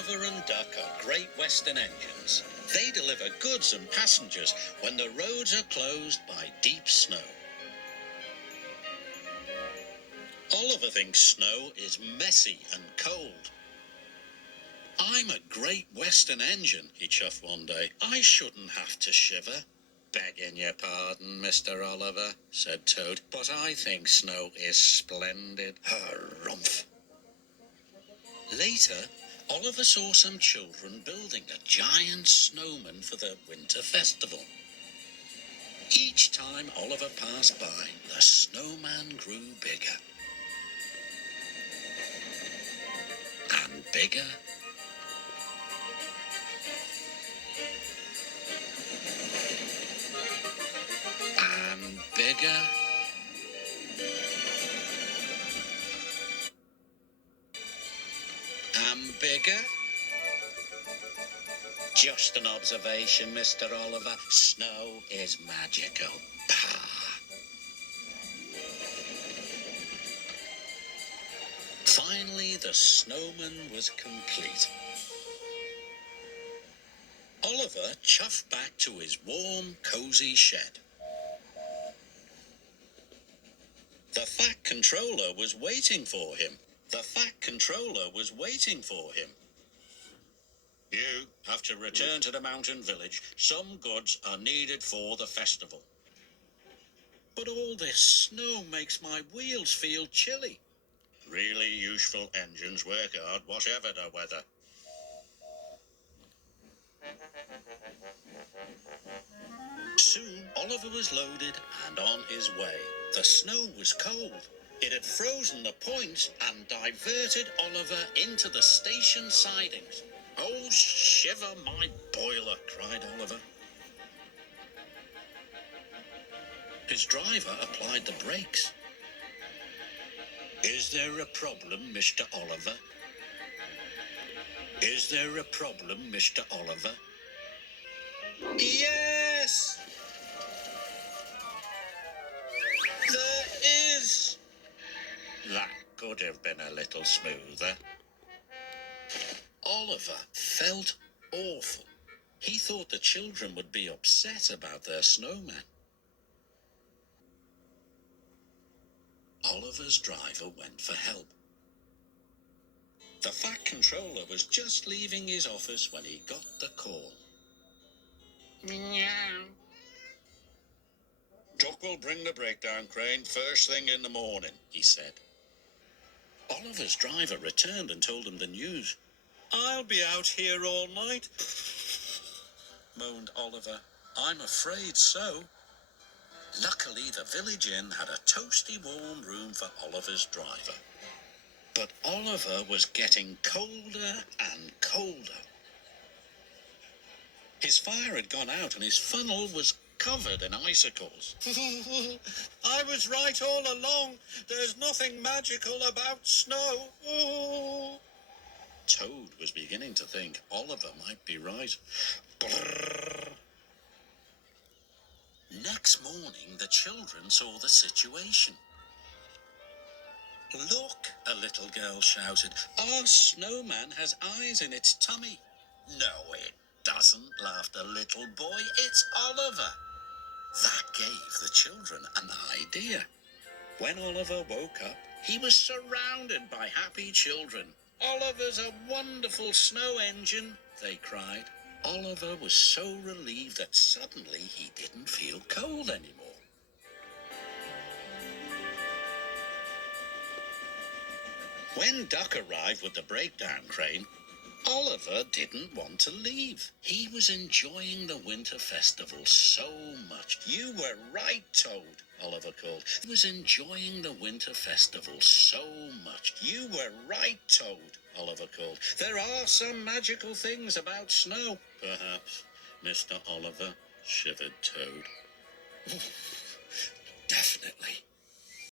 Oliver and Duck are Great Western engines. They deliver goods and passengers when the roads are closed by deep snow. Oliver thinks snow is messy and cold. "I'm a Great Western engine," he chuffed one day. "I shouldn't have to shiver." "Begging your pardon, Mr. Oliver," said Toad, "but I think snow is splendid." Harumph. Later, Oliver saw some children building a giant snowman for the winter festival. Each time Oliver passed by, the snowman grew bigger. And bigger. And bigger. And bigger. Just an observation, Mr. Oliver. Snow is magical. Pah. Finally, the snowman was complete. Oliver chuffed back to his warm, cosy shed. The Fat Controller was waiting for him. The Fat Controller was waiting for him. "You have to return to the mountain village. Some goods are needed for the festival." "But all this snow makes my wheels feel chilly." "Really useful engines work hard, whatever the weather." Soon, Oliver was loaded and on his way. The snow was cold. It had frozen the points and diverted Oliver into the station sidings. "Oh, shiver my boiler," cried Oliver. His driver applied the brakes. "Is there a problem, Mr. Oliver? Is there a problem, Mr. Oliver?" "Yes! There is!" That could have been a little smoother. Oliver felt awful. He thought the children would be upset about their snowman. Oliver's driver went for help. The Fat Controller was just leaving his office when he got the call. "Meow. Duck will bring the breakdown crane first thing in the morning," he said. Oliver's driver returned and told him the news. "I'll be out here all night," moaned Oliver. "I'm afraid so." Luckily, the village inn had a toasty warm room for Oliver's driver. But Oliver was getting colder and colder. His fire had gone out and his funnel was covered in icicles. "I was right all along. There's nothing magical about snow." Toad was beginning to think Oliver might be right. Brrr. Next morning, the children saw the situation. "Look," a little girl shouted. "Our snowman has eyes in its tummy." "No, it doesn't," laughed a little boy. "It's Oliver." That gave the children an idea. When Oliver woke up, he was surrounded by happy children. "Oliver's a wonderful snow engine," they cried. Oliver was so relieved that suddenly he didn't feel cold anymore. When Duck arrived with the breakdown crane, Oliver didn't want to leave. He was enjoying the winter festival so much. "You were right, Toad," Oliver called. He was enjoying the winter festival so much. "You were right, Toad," Oliver called. "There are some magical things about snow." "Perhaps, Mr. Oliver," shivered Toad. "Definitely."